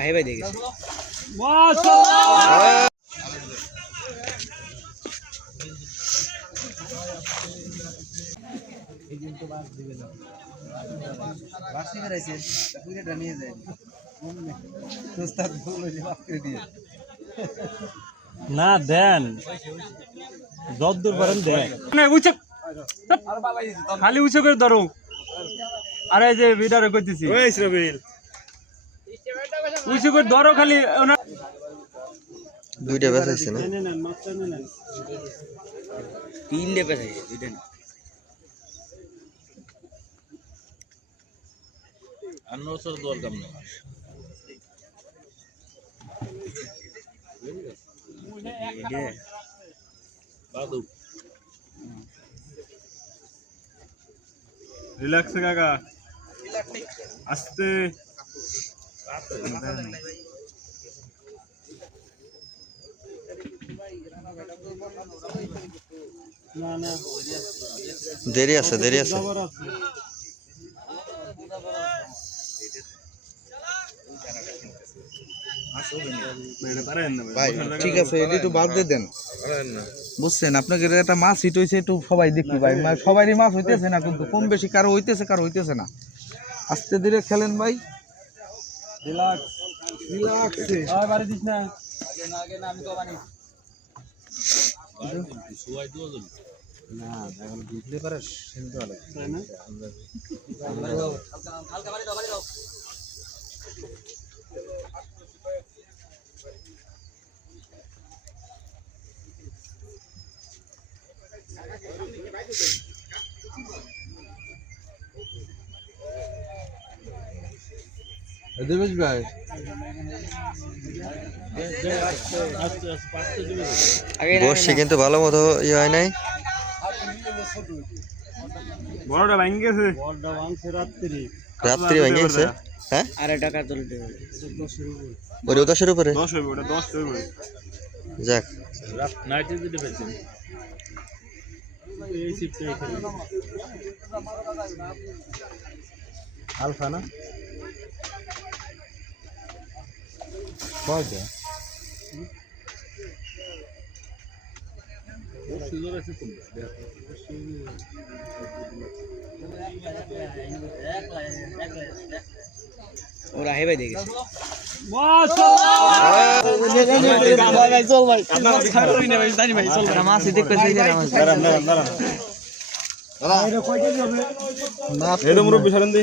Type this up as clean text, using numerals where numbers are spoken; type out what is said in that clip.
রাহে ভাই দেখেছি না দেন যদ্দূর পারেন দেন খালি উঁচু করে ধরো। আরে যে বিডারে কইতেছি উঁচু করে ধরো খালি। দুইটা বেচাইছে না তিনটে পেছাইছে দুইটা না আন্নসর দরকার নেই বাদু রিল্যাক্স কাকা আস্তে না না দেরি আছে দেরি আছে ভাই ঠিক আছে এটা একটু বাদ দিয়ে দেন বুঝছেন আপনাকে একটা মাছ হিট হয়েছে একটু সবাই দেখি ভাই সবারই মাছ হইতেছে না কিন্তু কম বেশি কারো হইতেছে না আস্তে ধীরে খেলেন ভাই রিল্যাক্স রিল্যাক্সে আর বাড়ি দিস না না এখন বুঝলে পারে শুনতে ভালো তাই না দেবেশ ভাই বসছি কিন্তু ভালো মতো ইয়ে হয় নাই বড়টা ভাঙ গেছে রাত্রি ভেঙে গেছে হ্যাঁ আরে টাকা তুলতে হবে ওই 10-এর উপরে 10 হইবে ওটা 10 হইবে যাক নাইটে দিতে পেয়েছেন এই সিটটা এখানে আলফা না কয়টা সুন্দর আছে তো ও রাহে ভাই দেখেছি মাছ দেখতে মুরব্বী সারেন দি